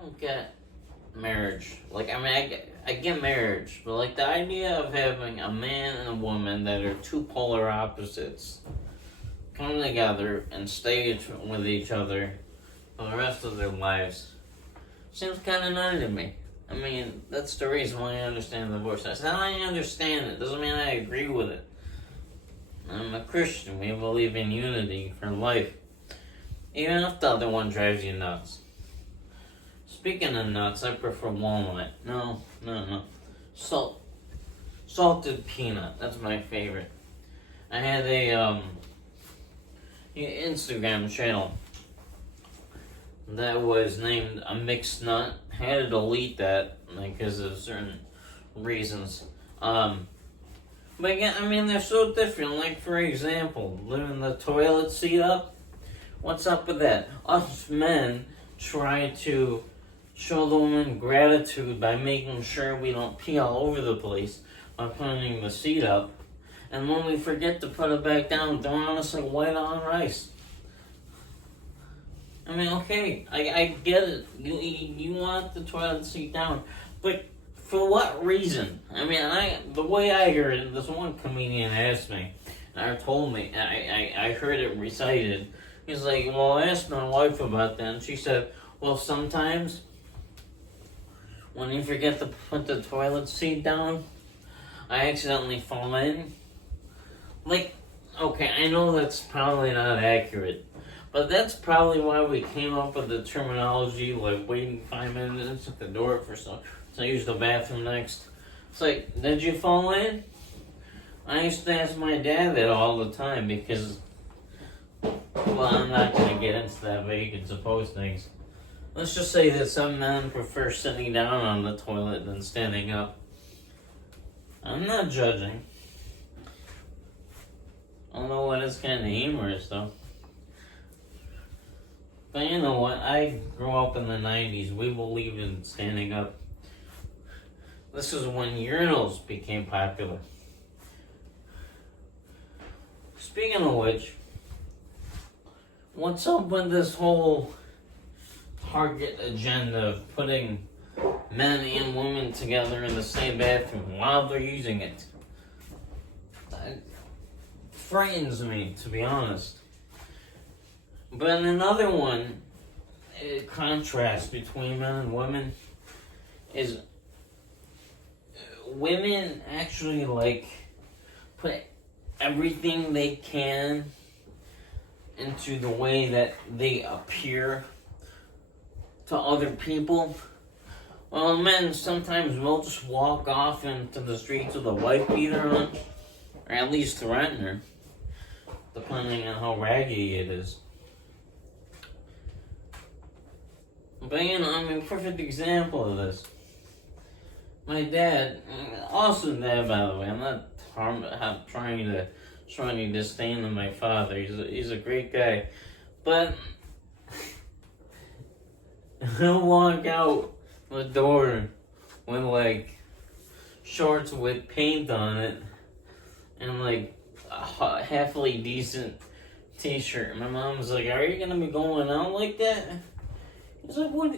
don't get marriage. Like, I mean, I get marriage, but like the idea of having a man and a woman that are two polar opposites come together and stay with each other for the rest of their lives seems kind of nutty to me. I mean, that's the reason why I understand divorce. I said I understand it. Doesn't mean I agree with it. I'm a Christian. We believe in unity for life. Even if the other one drives you nuts. Speaking of nuts, I prefer walnut. No. Salted peanut. That's my favorite. I had a Instagram channel that was named a mixed nut. I had to delete that because of certain reasons. But again, I mean, they're so different. Like, for example, leaving the toilet seat up. What's up with that? Us men try to show the woman gratitude by making sure we don't pee all over the place by putting the seat up. And when we forget to put it back down, throwing us like white on rice. I mean, okay, I get it. You want the toilet seat down, but for what reason? I mean, the way I heard it, this one comedian asked me, or told me, I heard it recited. He's like, well, I asked my wife about that, and she said, well, sometimes when you forget to put the toilet seat down, I accidentally fall in. Like, okay, I know that's probably not accurate, but that's probably why we came up with the terminology, like waiting 5 minutes at the door for some. So I use the bathroom next. It's like, did you fall in? I used to ask my dad that all the time because, well, I'm not going to get into that, but you can suppose things. Let's just say that some men prefer sitting down on the toilet than standing up. I'm not judging. Although it is kind of humorous, though. But you know what? I grew up in the 90s. We believed in standing up. This is when urinals became popular. Speaking of which, what's up with this whole Target agenda of putting men and women together in the same bathroom while they're using it? That frightens me, to be honest. But another one, contrast between men and women, is women actually put everything they can into the way that they appear to other people. Well, men sometimes will just walk off into the streets with a wife beater on, or at least threaten her, depending on how raggy it is. But you know, I mean, perfect example of this. My dad, awesome dad, by the way. I'm not trying to show any disdain to my father. He's a great guy, but he'll walk out the door with shorts with paint on it and a halfly decent t-shirt. My mom's like, "Are you gonna be going out like that?" He's like, "What?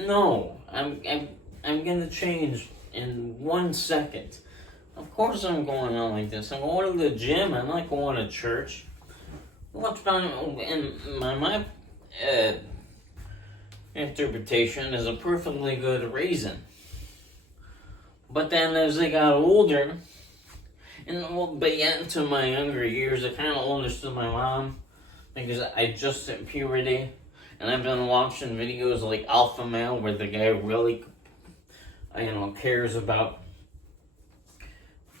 No, I'm gonna change in 1 second. Of course I'm going out like this. I'm going to the gym. I'm not going to church." What's wrong? And my interpretation is a perfectly good reason. But then as I got older, but yet into my younger years, I kind of understood my mom because I just hit puberty. And I've been watching videos like Alpha Male where the guy really, cares about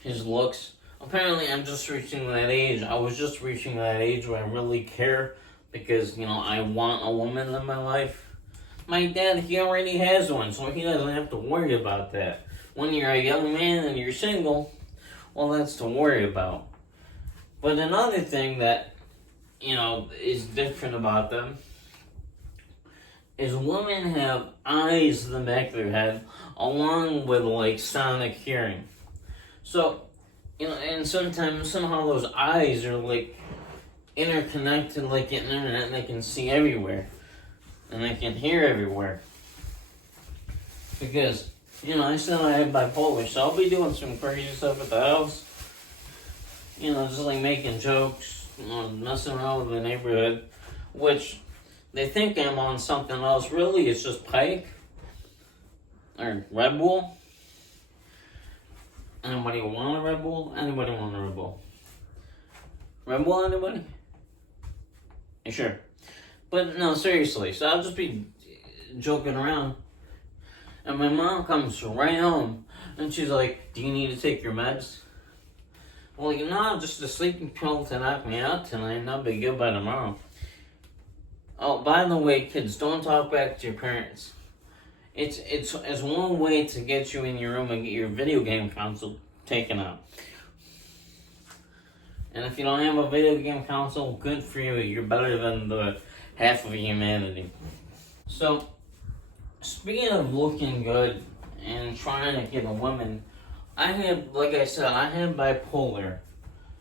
his looks. Apparently, I'm just reaching that age. I was just reaching that age where I really care because, I want a woman in my life. My dad, he already has one, so he doesn't have to worry about that. When you're a young man and you're single, well, that's to worry about. But another thing that, is different about them is women have eyes in the back of their head along with sonic hearing. So, and sometimes somehow those eyes are interconnected like an internet and they can see everywhere. And they can hear everywhere. Because, I said I have bipolar, so I'll be doing some crazy stuff at the house. Just like making jokes, messing around with the neighborhood, which they think I'm on something else. Really, it's just Pike or Red Bull. Anybody want a Red Bull? Anybody want a Red Bull? Red Bull, anybody? You sure? But no, seriously. So I'll just be joking around. And my mom comes right home. And she's like, do you need to take your meds? Well, no, just a sleeping pill to knock me out tonight. And I'll be good by tomorrow. Oh, by the way, kids, don't talk back to your parents. It's one way to get you in your room and get your video game console taken out. And if you don't have a video game console, good for you. You're better than the half of humanity. So, speaking of looking good and trying to get a woman, like I said, I have bipolar.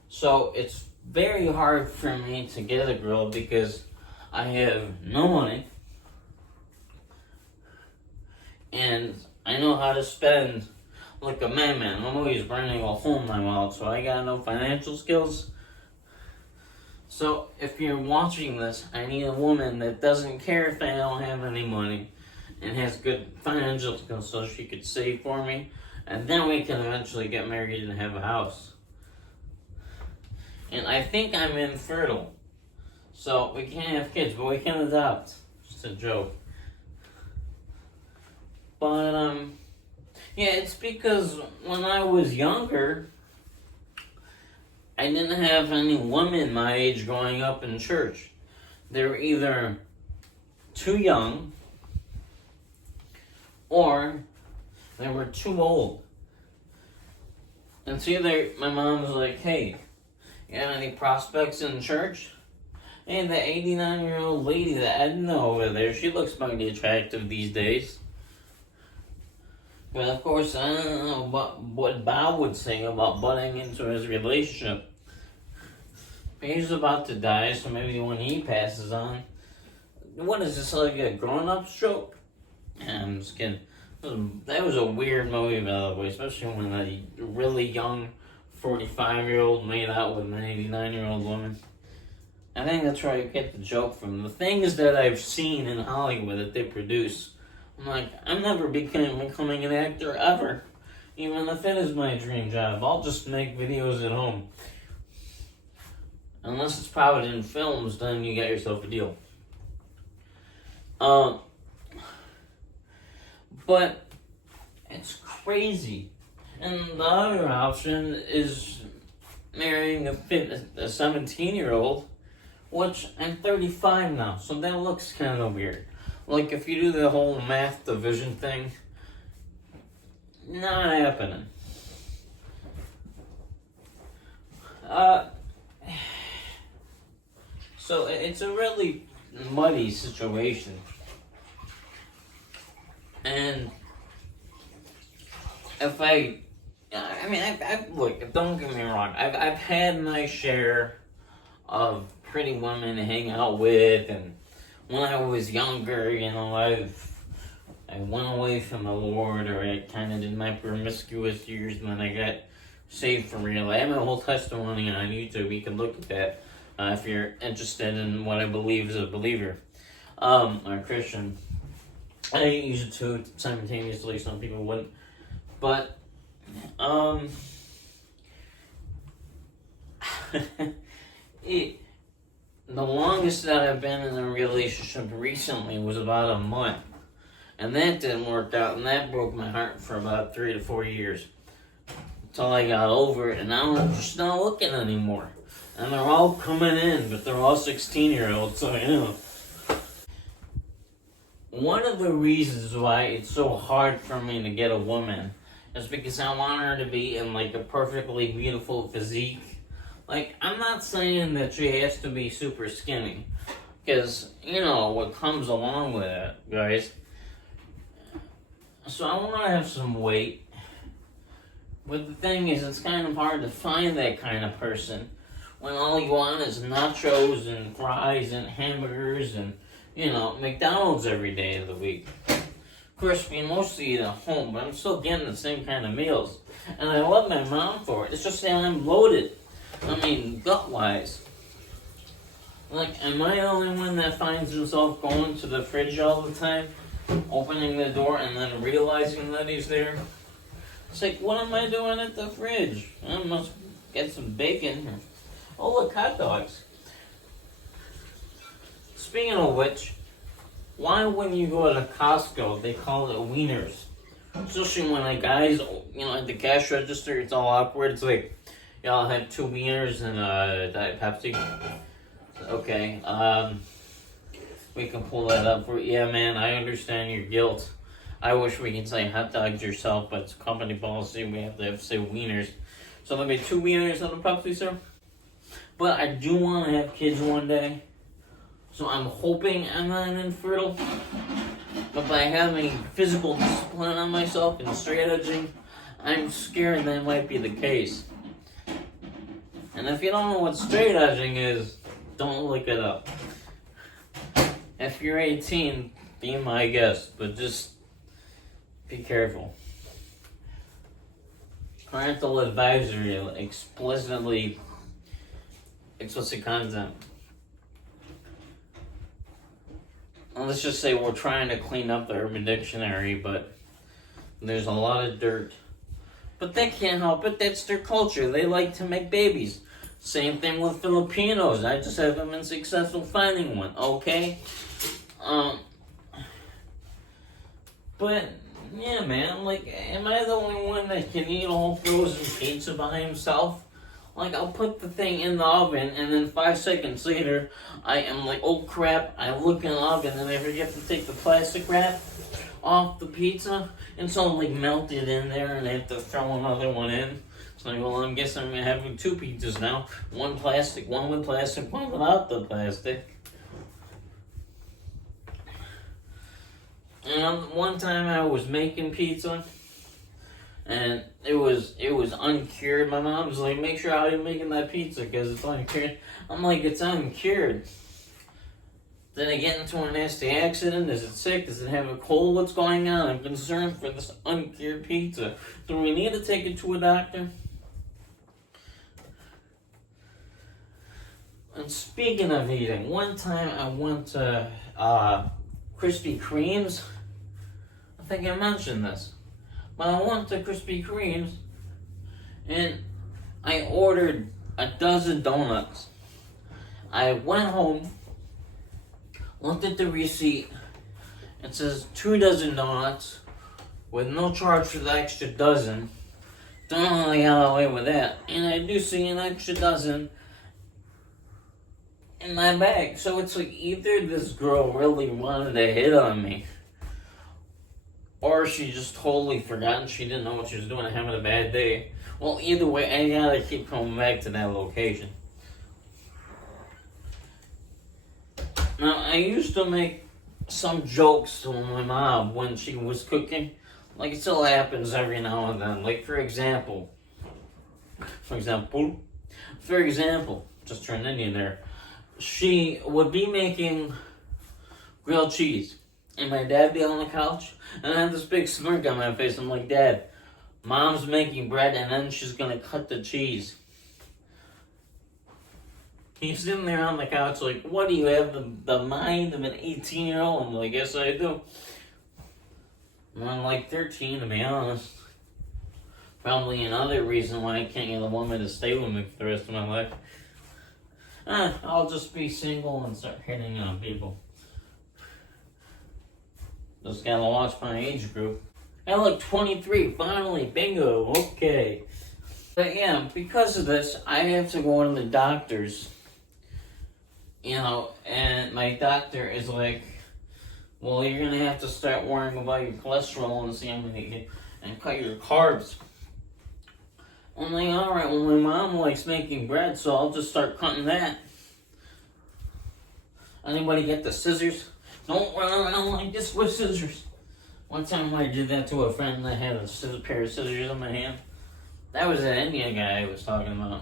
So, it's very hard for me to get a girl because I have no money. And I know how to spend like a madman. I'm always burning a hole in my wallet, so I got no financial skills. So if you're watching this, I need a woman that doesn't care if I don't have any money and has good financial skills so she could save for me, and then we can eventually get married and have a house. And I think I'm infertile, so we can't have kids, but we can adopt. Just a joke. But, yeah, it's because when I was younger, I didn't have any women my age growing up in church. They were either too young or they were too old. And so my mom was like, hey, you got any prospects in church? And the 89-year-old lady, the Edna over there, she looks mighty attractive these days. But of course, I don't know what Bob would say about butting into his relationship. He's about to die, so maybe when he passes on. What is this, like a grown-up stroke? Yeah, I'm just kidding. That was a weird movie, by the way, especially when a really young 45-year-old made out with an 89-year-old woman. I think that's where I get the joke from. The things that I've seen in Hollywood that they produce, I'm like, I'm never becoming an actor ever. Even if it is my dream job, I'll just make videos at home. Unless it's probably in films, then you got yourself a deal. But it's crazy. And the other option is marrying a 17-year-old, which I'm 35 now, so that looks kind of weird. Like, if you do the whole math division thing, not happening. So it's a really muddy situation. And if look, don't get me wrong, I've had my share of pretty women to hang out with, and when I was younger, I went away from the Lord, or I kind of did my promiscuous years, and then I got saved for real. I have my whole testimony on YouTube. You can look at that if you're interested in what I believe as a believer, or a Christian. I use it too simultaneously. Some people wouldn't, but the longest that I've been in a relationship recently was about a month. And that didn't work out, and that broke my heart for about 3 to 4 years. Until I got over it, and now I'm just not looking anymore. And they're all coming in, but they're all 16-year-olds, so One of the reasons why it's so hard for me to get a woman is because I want her to be in, like, a perfectly beautiful physique. Like, I'm not saying that she has to be super skinny, because, what comes along with it, guys. So I want to have some weight, but the thing is, it's kind of hard to find that kind of person when all you want is nachos and fries and hamburgers and, McDonald's every day of the week. crispy mostly at home, but I'm still getting the same kind of meals. And I love my mom for it. It's just that I'm loaded. I mean, gut-wise. Like, am I the only one that finds himself going to the fridge all the time? Opening the door and then realizing that he's there? It's like, what am I doing at the fridge? I must get some bacon. Oh, look, hot dogs. Speaking of which, why when you go to Costco, they call it wieners? Especially when a guy's, at the cash register, it's all awkward. It's like, y'all have 2 wieners and a Diet Pepsi. Okay, we can pull that up for you. Yeah, man, I understand your guilt. I wish we could say hot dogs yourself, but it's company policy. We have to say wieners. So there'll be 2 wieners on the Pepsi, sir. But I do want to have kids one day. So I'm hoping I'm not infertile. But by having physical discipline on myself and straight edging, I'm scared that might be the case. And if you don't know what straight edging is, don't look it up. If you're 18, be my guest, but just be careful. Parental advisory, explicit content. Well, let's just say we're trying to clean up the Urban Dictionary, but there's a lot of dirt. But they can't help it, that's their culture. They like to make babies. Same thing with Filipinos. I just haven't been successful finding one, okay? But, yeah, man, like, am I the only one that can eat a whole frozen pizza by himself? Like, I'll put the thing in the oven, and then 5 seconds later, I am like, oh crap, I look in the oven, and I forget to take the plastic wrap off the pizza, and so I'm like melted in there, and I have to throw another one in. It's like, well, I'm guessing I'm having 2 pizzas now. One plastic, one with plastic, one without the plastic. And one time I was making pizza, and it was uncured. My mom was like, make sure how you're making that pizza, because it's uncured. I'm like, it's uncured. Did I get into a nasty accident? Is it sick? Does it have a cold? What's going on? I'm concerned for this uncured pizza. Do we need to take it to a doctor? And speaking of eating, one time I went to Krispy Kreme's. I think I mentioned this. But I went to Krispy Kreme's and I ordered a dozen donuts. I went home, looked at the receipt. It says 2 dozen donuts with no charge for the extra dozen. Don't know how I got away with that. And I do see an extra dozen in my bag. So it's like either this girl really wanted to hit on me, or she just totally forgot and she didn't know what she was doing and having a bad day. Well, either way, I gotta keep coming back to that location. Now, I used to make some jokes to my mom when she was cooking. Like, it still happens every now and then. Like, for example, just turned Indian there. She would be making grilled cheese, and my dad be on the couch, and I had this big smirk on my face. I'm like, Dad, Mom's making bread, and then she's gonna cut the cheese. He's sitting there on the couch like, what do you have, the mind of an 18-year-old? I'm like, yes, I do. I'm like 13, to be honest. Probably another reason why I can't get a woman to stay with me for the rest of my life. I'll just be single and start hitting on people. Just gotta watch my age group. I look 23, finally, bingo, okay. But yeah, because of this, I have to go to the doctor's. And my doctor is like, well, you're gonna have to start worrying about your cholesterol and see how many, and cut your carbs. I'm like, alright, well, my mom likes making bread, so I'll just start cutting that. Anybody get the scissors? Don't run around like this with scissors. One time I did that to a friend that had a pair of scissors in my hand. That was that Indian guy I was talking about.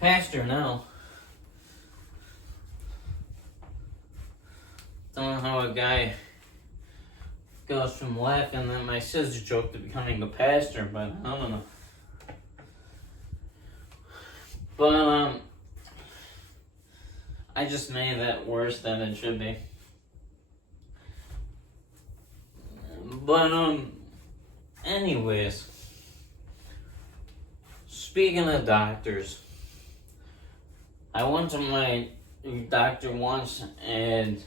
Pastor now. Don't know how a guy goes from laughing at my sister joke to becoming a pastor, but I don't know. But, I just made that worse than it should be. But, anyways, speaking of doctors, I went to my doctor once, and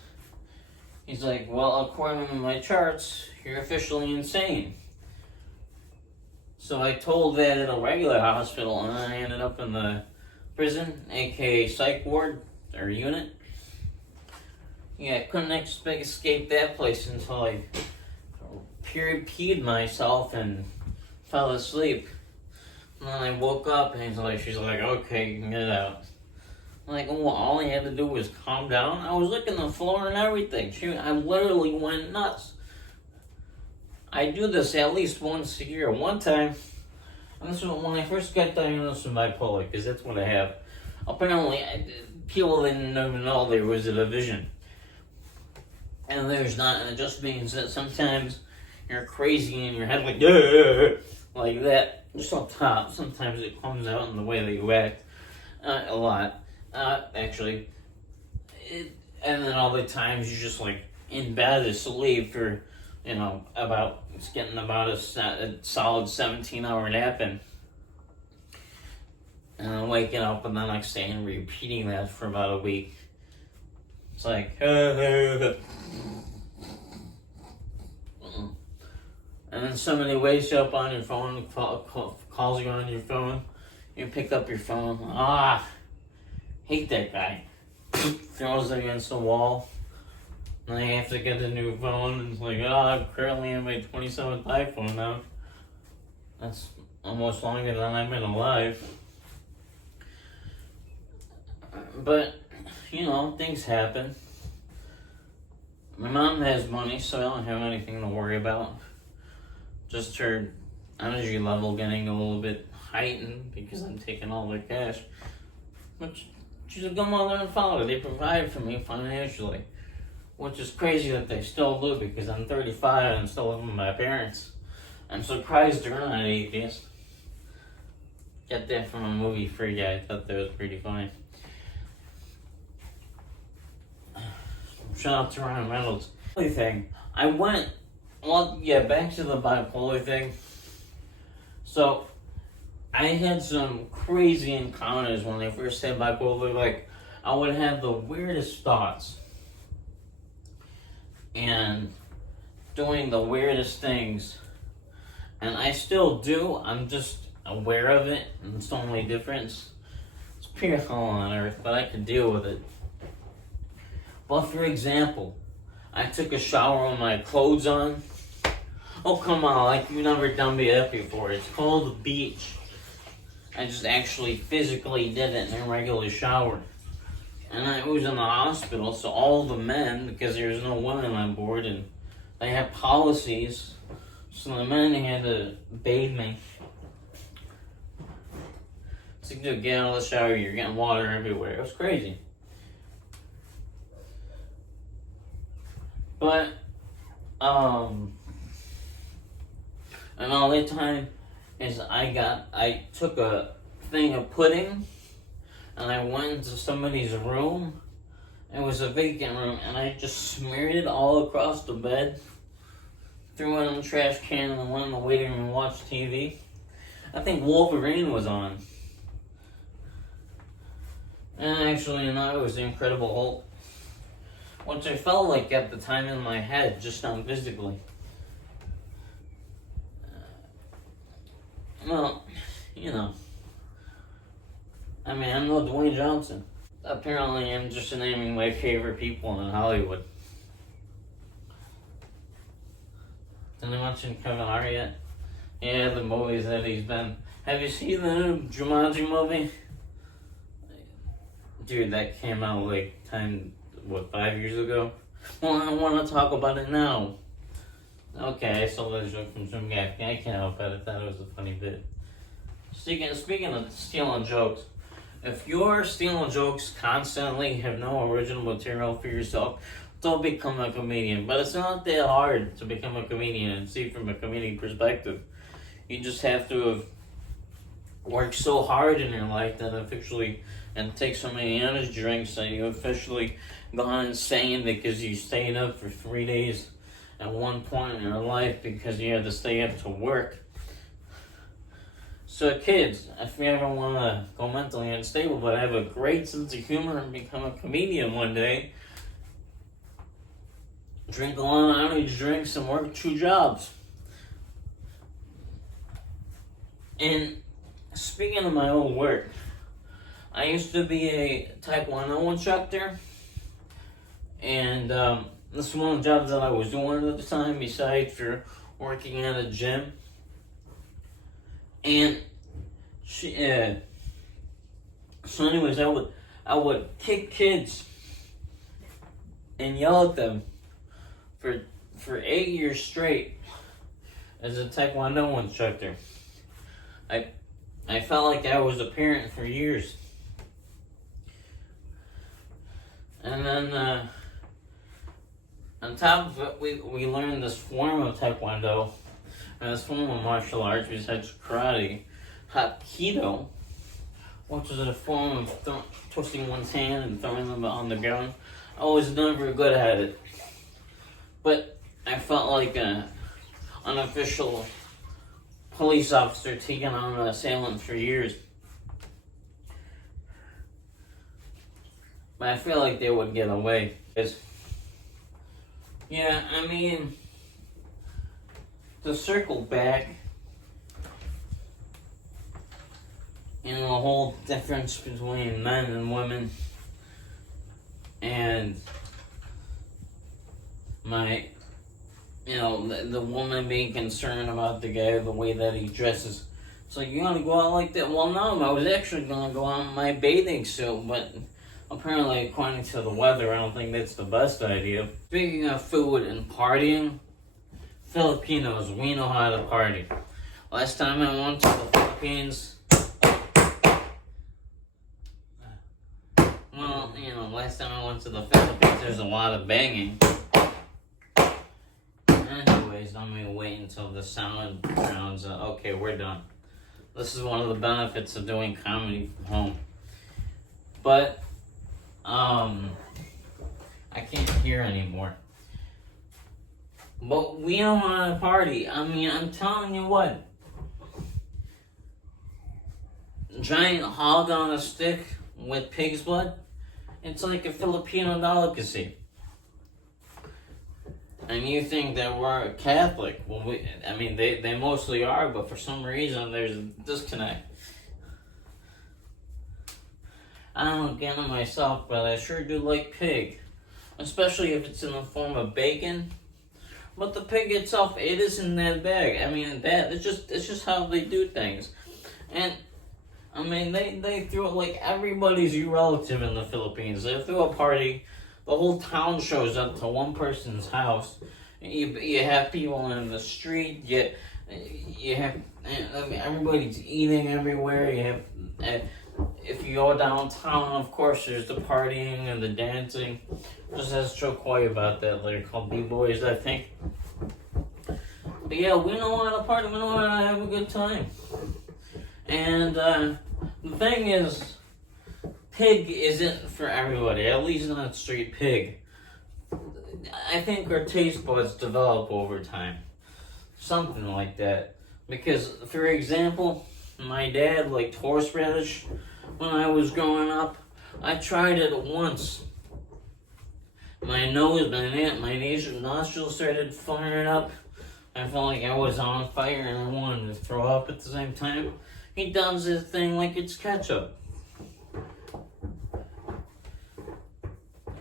he's like, well, according to my charts, you're officially insane. So I told that at a regular hospital, and I ended up in the prison, aka psych ward, or unit. Yeah, I couldn't escape that place until I peed myself and fell asleep. And then I woke up, and she's like, okay, you can get out. I'm like, oh, all I had to do was calm down. I was licking the floor and everything. I literally went nuts. I do this at least once a year. One time, and this was when I first got diagnosed with bipolar, because that's what I have. Apparently, people didn't even know there was a division. And there's not, and it just means that sometimes you're crazy in your head, like that, just on top. Sometimes it comes out in the way that you act, a lot, actually. And then all the times you're just like in bed asleep for, it's getting about a solid 17-hour nap in. And then waking up and then saying, repeating that for about a week. It's like, and then somebody wakes you up on your phone, calls you on your phone. You pick up your phone. Hate that guy. Throws it against the wall. And I have to get a new phone. And it's like, I'm currently on my 27th iPhone now. That's almost longer than I've been alive. But, things happen. My mom has money, so I don't have anything to worry about. Just her energy level getting a little bit heightened because I'm taking all their cash. But she's a good mother and father. They provide for me financially. Which is crazy that they still do, because I'm 35 and still living with my parents. I'm surprised they're not atheists. Get that from a movie Free Guy. I thought that was pretty funny. Shout out to Ryan Reynolds. Thing. I went, back to the bipolar thing. So, I had some crazy encounters when I first had bipolar. Like, I would have the weirdest thoughts. And doing the weirdest things. And I still do. I'm just aware of it. And it's the only difference. It's pure hell on earth, but I can deal with it. But for example, I took a shower with my clothes on. Oh, come on, like you've never done that before. It's called the beach. I just actually physically did it in a regular shower. And I was in the hospital, so all the men, because there's no women on board, and they have policies, so the men had to bathe me. So you get out of the shower, you're getting water everywhere. It was crazy. But, another time is I took a thing of pudding and I went into somebody's room. It was a vacant room, and I just smeared it all across the bed, threw it in the trash can, and went in the waiting room and watched TV. I think Wolverine was on. And actually, no, it was the Incredible Hulk. Which I felt like at the time in my head, just not physically. Well, I mean, I'm no Dwayne Johnson. Apparently, I'm just naming my favorite people in Hollywood. Did I mention Kevin Hart yet? Yeah, the movies that he's been. Have you seen the new Jumanji movie? Dude, that came out 5 years ago? Well, I want to talk about it now. Okay, I saw that joke from some guy. I can't help it. I thought it was a funny bit. Speaking of stealing jokes, if you're stealing jokes constantly, have no original material for yourself, to become a comedian. But it's not that hard to become a comedian and see from a comedian perspective. You just have to have worked so hard in your life that officially, and take so many energy drinks that you officially gone insane because you stayed up for 3 days at one point in your life because you had to stay up to work. So kids, if you ever want to go mentally unstable but have a great sense of humor and become a comedian one day, drink a lot of energy drinks and work 2 jobs. And speaking of my old work, I used to be a Taekwondo instructor, and this is one of the jobs that I was doing at the time besides for working at a gym. And so anyways, I would kick kids and yell at them for 8 years straight as a Taekwondo instructor. I felt like I was a parent for years. And then on top of it, we learned this form of Taekwondo, and this form of martial arts besides karate, Hapkido, which is a form of twisting one's hand and throwing them on the ground. I was never good at it, but I felt like an unofficial police officer taking on an assailant for years. But I feel like they would get away. Yeah, I mean, to circle back, the whole difference between men and women, and the woman being concerned about the guy, the way that he dresses. It's like, you gonna go out like that? Well, no, I was actually gonna go out in my bathing suit, but apparently, according to the weather, I don't think that's the best idea. Speaking of food and partying, Filipinos, we know how to party. Last time I went to the Philippines, there's a lot of banging. Anyways, I'm gonna wait until the sound rounds up. Okay, we're done. This is one of the benefits of doing comedy from home. But, I can't hear anymore. But we don't want to party. I mean, I'm telling you what. Giant hog on a stick with pig's blood. It's like a Filipino delicacy. And you think that we're Catholic. Well, they mostly are, but for some reason there's a disconnect. I don't get it myself, but I sure do like pig. Especially if it's in the form of bacon. But the pig itself, it isn't that bad. I mean, it's just how they do things. And I mean, they throw, like, everybody's your relative in the Philippines. They throw a party, the whole town shows up to one person's house. You have people in the street. You have, everybody's eating everywhere. You have, if you go downtown, of course, there's the partying and the dancing. Just ask Joe Coy about that. They're called B-Boys, I think. But yeah, we know how to party. We know how to have a good time. And the thing is, pig isn't for everybody. At least not straight pig. I think our taste buds develop over time. Something like that. Because, for example, my dad liked horseradish when I was growing up. I tried it once. My nostrils started firing up. I felt like I was on fire and I wanted to throw up at the same time. He does his thing like it's ketchup.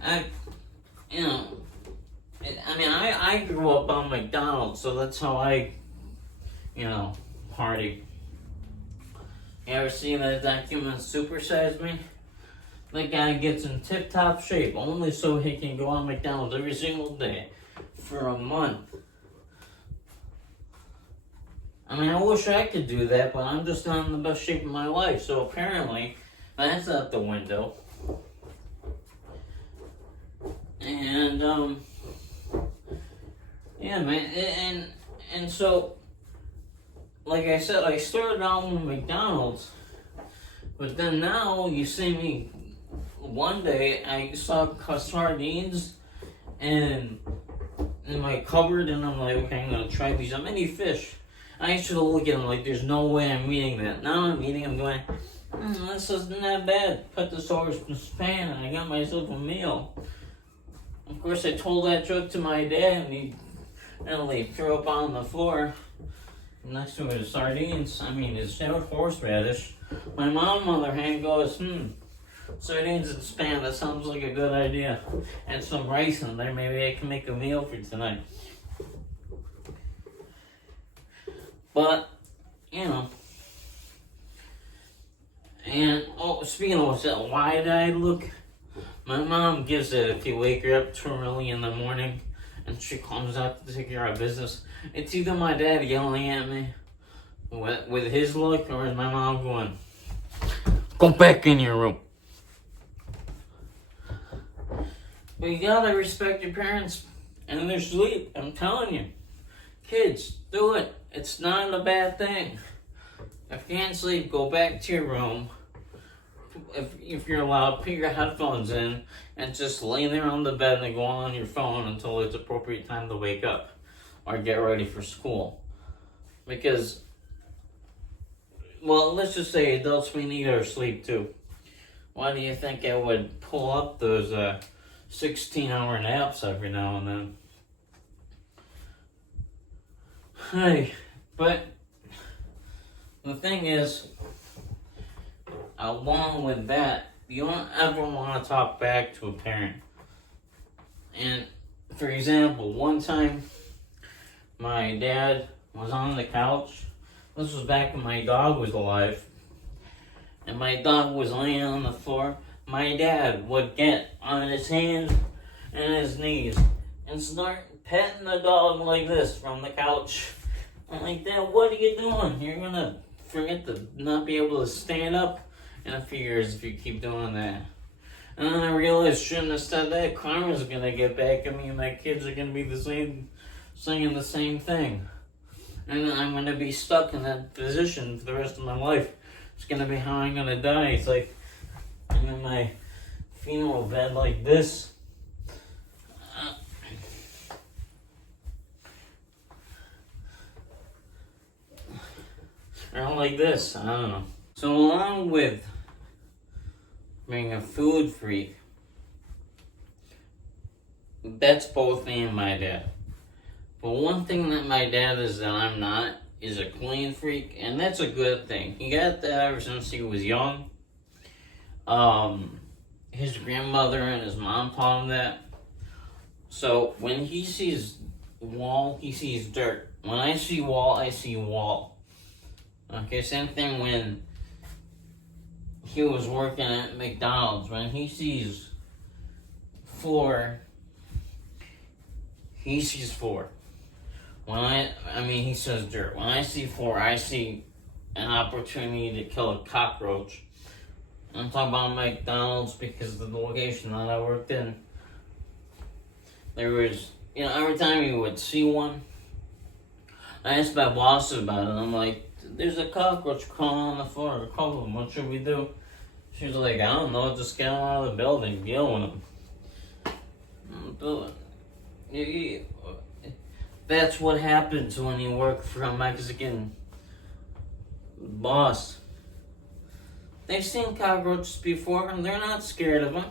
I grew up on McDonald's, so that's how I, party. You ever seen that document, Super Size Me? That guy gets in tip-top shape only so he can go on McDonald's every single day for a month. I mean, I wish I could do that, but I'm just not in the best shape of my life, so apparently that's out the window. And And yeah, man, and so, like I said, I started out with McDonald's, but then now you see me. One day I saw sardines and in my cupboard, and I'm like, okay, I'm gonna try these. I'm gonna eat fish. I used to look at them like, there's no way I'm eating that. Now I'm eating them, going, this isn't that bad. Put this over the pan, and I got myself a meal. Of course, I told that joke to my dad, and he literally threw up on the floor next to his sardines. I mean, his horseradish. My mom, on the other hand, goes, sardines in Spam, that sounds like a good idea. And some rice in there, maybe I can make a meal for tonight. But, you know. And, speaking of that wide-eyed look, my mom gives it if you wake her up too early in the morning and she comes out to take care of business. It's either my dad yelling at me with his look, or is my mom going, go back in your room. But you gotta respect your parents and their sleep. I'm telling you. Kids, do it. It's not a bad thing. If you can't sleep, go back to your room. If you're allowed, put your headphones in and just lay there on the bed and go on your phone until it's appropriate time to wake up or get ready for school. Because, well, let's just say adults, we need our sleep too. Why do you think I would pull up those 16-hour naps every now and then? Hey, but the thing is, along with that, you don't ever want to talk back to a parent. And, for example, one time, my dad was on the couch. This was back when my dog was alive. And my dog was laying on the floor. My dad would get on his hands and his knees and start petting the dog like this from the couch. I'm like, Dad, what are you doing? You're gonna forget to not be able to stand up in a few years if you keep doing that. And then I realized, shouldn't have said that. Karma's gonna get back at me, and my kids are gonna be the same, saying the same thing. And then I'm gonna be stuck in that position for the rest of my life. It's gonna be how I'm gonna die. It's like I'm in my funeral bed like this. Or like this. I don't know. So along with being a food freak, that's both me and my dad. But one thing that my dad is that I'm not is a clean freak, and that's a good thing. He got that ever since he was young. His grandmother and his mom taught him that. So when he sees wall, he sees dirt. When I see wall, I see wall. Okay, same thing when he was working at McDonald's. When he sees floor, he sees floor. He says dirt. When I see floor, I see an opportunity to kill a cockroach. I'm talking about McDonald's because of the location that I worked in. There was, every time you would see one, I asked my boss about it. I'm like, there's a cockroach crawling on the floor. A couple of them. What should we do? She was like, I don't know. Just get them out of the building. Deal with them. That's what happens when you work for a Mexican boss. They've seen cockroaches before, and they're not scared of them.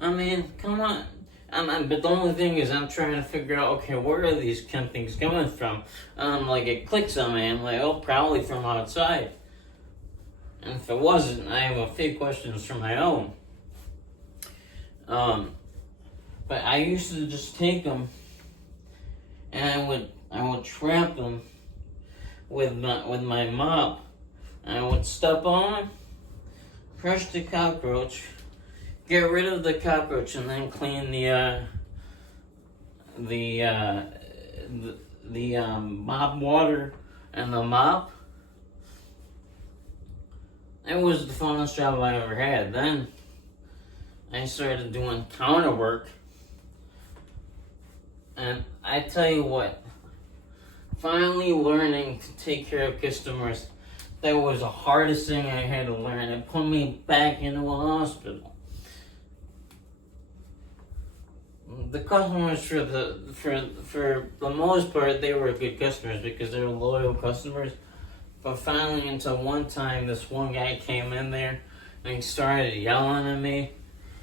I mean, come on. But the only thing is, I'm trying to figure out, okay, where are these things coming from? It clicks on me. I'm like, probably from outside. And if it wasn't, I have a few questions for my own. But I used to just take them, and I would trap them with my mop. I would step on them, crush the cockroach, get rid of the cockroach, and then clean the mop water and the mop. It was the funnest job I ever had. Then I started doing counter work. And I tell you what, finally learning to take care of customers, that was the hardest thing I had to learn. It put me back into a hospital. The customers, for the most part, they were good customers because they were loyal customers. But finally, until one time, this one guy came in there and he started yelling at me.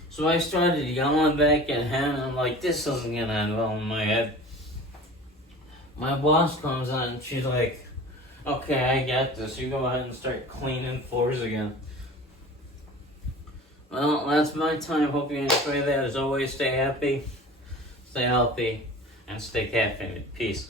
So I started yelling back at him, and I'm like, this isn't gonna end well in my head. My boss comes on and she's like, okay, I got this. You go ahead and start cleaning floors again. Well, that's my time. Hope you enjoy that. As always, stay happy, stay healthy, and stay caffeinated. Peace.